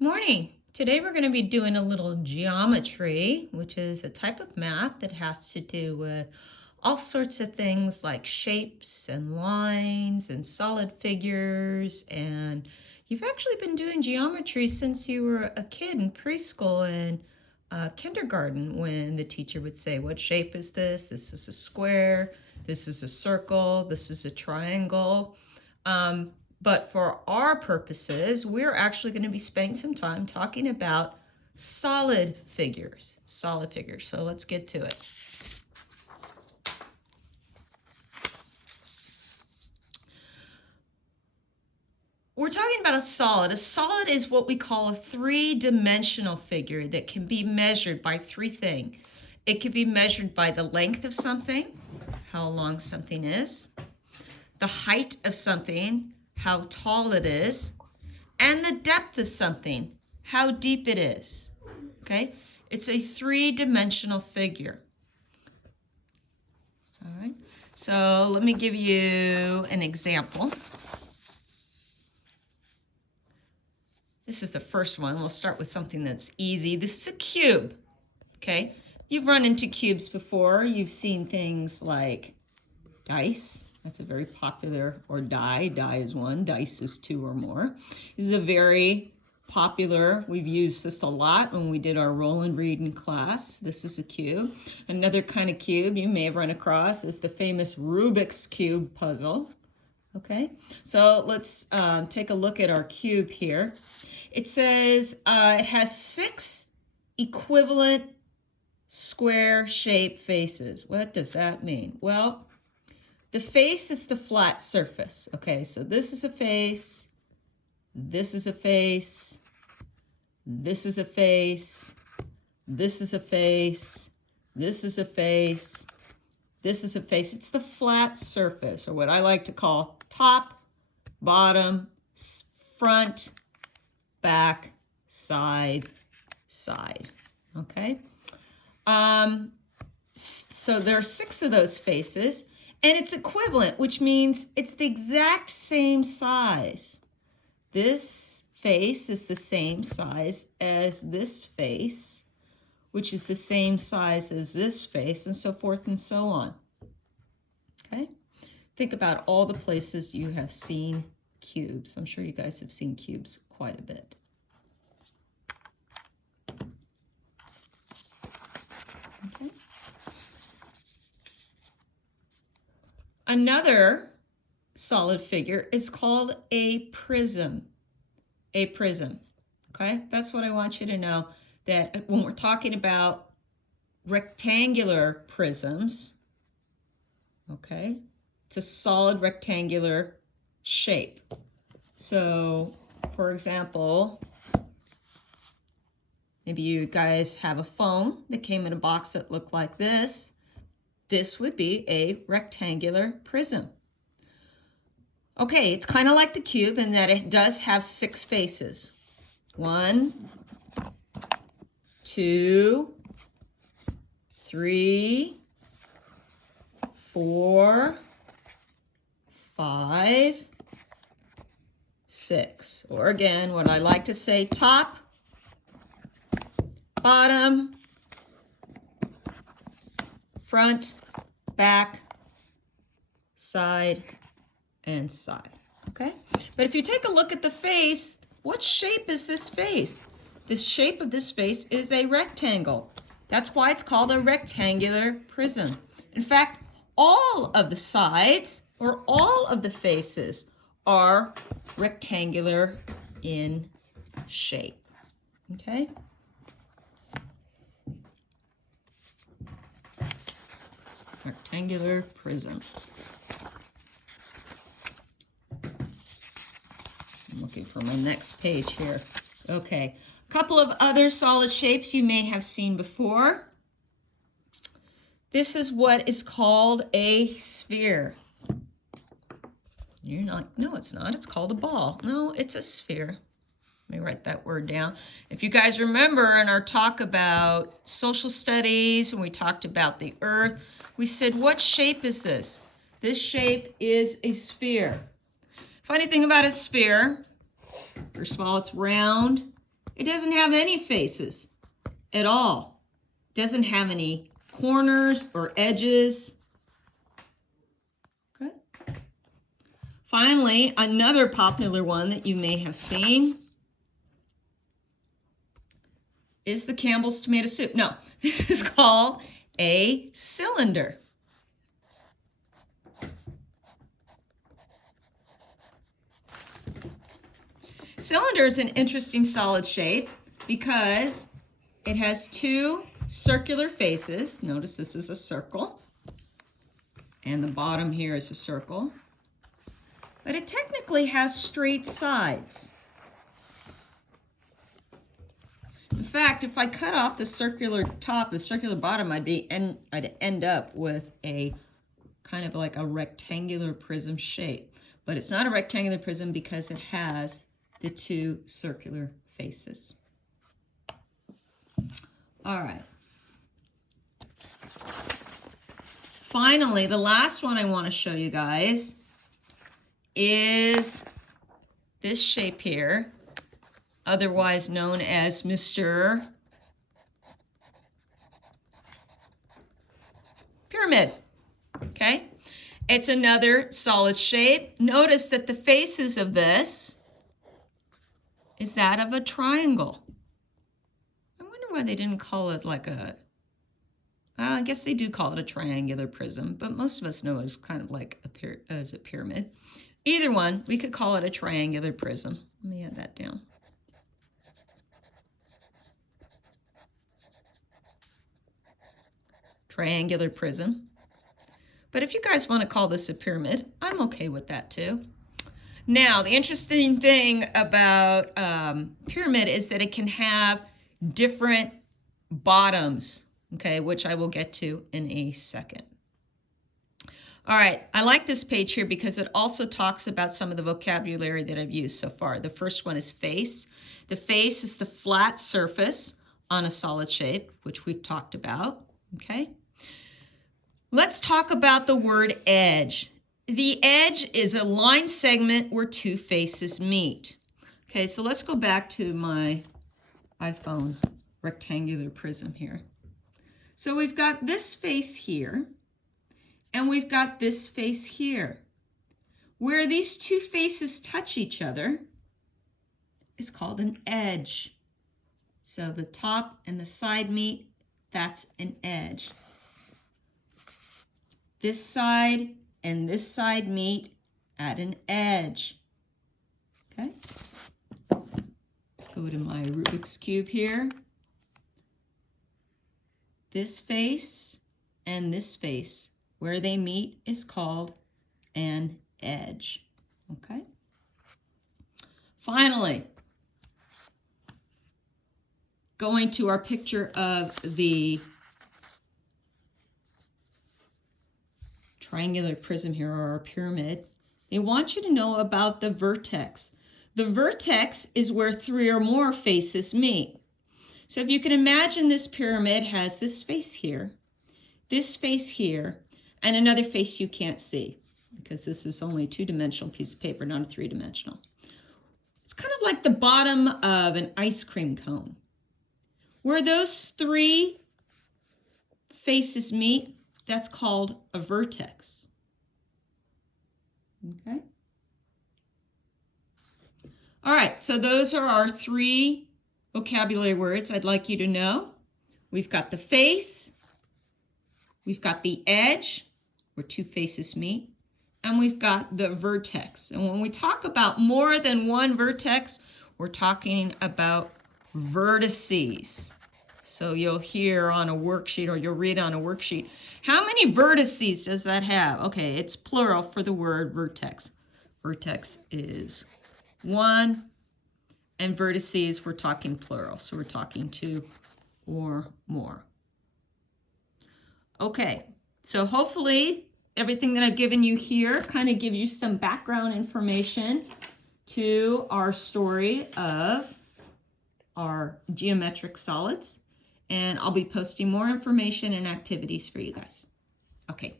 Morning. Today we're going to be doing a little geometry, which is a type of math that has to do with all sorts of things like shapes and lines and solid figures. And you've actually been doing geometry since you were a kid in preschool and kindergarten, when the teacher would say, "What shape is this? This is a square. This is a circle. This is a triangle." But for our purposes, we're actually going to be spending some time talking about solid figures. Solid figures. So let's get to it. We're talking about a solid. A solid is what we call a three-dimensional figure that can be measured by three things. It can be measured by the length of something, how long something is, the height of something, how tall it is, and the depth of something, how deep it is. Okay? It's a three-dimensional figure. All right. So let me give you an example. This is the first one. We'll start with something that's easy. This is a cube. Okay? You've run into cubes before. You've seen things like dice. That's a very popular, or die. Die is one, dice is two or more. This is a very popular, we've used this a lot when we did our roll and read in class. This is a cube. Another kind of cube you may have run across is the famous Rubik's Cube puzzle. Okay, so let's take a look at our cube here. It says it has 6 equivalent square shaped faces. What does that mean? Well, the face is the flat surface. Okay, so this is a face, this is a face, this is a face, this is a face, this is a face, this is a face. It's the flat surface, or what I like to call top, bottom, front, back, side, side. Okay? So there are 6 of those faces. And it's equivalent, which means it's the exact same size. This face is the same size as this face, which is the same size as this face, and so forth and so on. Okay? Think about all the places you have seen cubes. I'm sure you guys have seen cubes quite a bit. Okay? Another solid figure is called a prism. A prism, okay? That's what I want you to know, that when we're talking about rectangular prisms, okay, it's a solid rectangular shape. So, for example, maybe you guys have a phone that came in a box that looked like this. This would be a rectangular prism. Okay, it's kind of like the cube in that it does have 6 faces. 1, 2, 3, 4, 5, 6. Or again, what I like to say, top, bottom, front, back, side, and side. Okay? But if you take a look at the face, what shape is this face? The shape of this face is a rectangle. That's why it's called a rectangular prism. In fact, all of the sides or all of the faces are rectangular in shape. Okay? Rectangular prism. I'm looking for my next page here. Okay, a couple of other solid shapes you may have seen before. This is what is called a sphere. You're not, no, it's not. It's called a ball. No, it's a sphere. Let me write that word down. If you guys remember in our talk about social studies, when we talked about the earth, we said, what shape is this? This shape is a sphere. Funny thing about a sphere, first of all, it's round, It doesn't have any faces at all. It doesn't have any corners or edges. Okay. Finally, another popular one that you may have seen is the Campbell's tomato soup. No, this is called a cylinder. Cylinder is an interesting solid shape because it has two circular faces. Notice this is a circle, and the bottom here is a circle. But it technically has straight sides. In fact, if I cut off the circular top, the circular bottom, I'd end up with a kind of like a rectangular prism shape. But it's not a rectangular prism because it has the two circular faces. All right. Finally, the last one I want to show you guys is this shape here, otherwise known as Mr. Pyramid. Okay? It's another solid shape. Notice that the faces of this is that of a triangle. I wonder why they didn't call it like a, I guess they do call it a triangular prism, but most of us know it's kind of like as a pyramid. Either one, we could call it a triangular prism. Let me add that down. Triangular prism. But if you guys want to call this a pyramid, I'm okay with that too. Now, the interesting thing about pyramid is that it can have different bottoms, okay, which I will get to in a second. All right, I like this page here because it also talks about some of the vocabulary that I've used so far. The first one is face. The face is the flat surface on a solid shape, which we've talked about, okay? Let's talk about the word edge. The edge is a line segment where two faces meet. Okay, so let's go back to my iPhone rectangular prism here. So we've got this face here, and we've got this face here. Where these two faces touch each other is called an edge. So the top and the side meet, that's an edge. This side and this side meet at an edge. Okay? Let's go to my Rubik's Cube here. This face and this face, where they meet is called an edge. Okay? Finally, going to our picture of the triangular prism here, or our pyramid, they want you to know about the vertex. The vertex is where three or more faces meet. So if you can imagine, this pyramid has this face here, and another face you can't see because this is only a two-dimensional piece of paper, not a three-dimensional. It's kind of like the bottom of an ice cream cone. Where those three faces meet, that's called a vertex. Okay? All right, so those are our three vocabulary words I'd like you to know. We've got the face, we've got the edge, where two faces meet, and we've got the vertex. And when we talk about more than one vertex, we're talking about vertices. So you'll hear on a worksheet, or you'll read on a worksheet, how many vertices does that have? Okay, it's plural for the word vertex. Vertex is one, and vertices, we're talking plural, so we're talking two or more. Okay, so hopefully everything that I've given you here kind of gives you some background information to our story of our geometric solids. And I'll be posting more information and activities for you guys. Okay,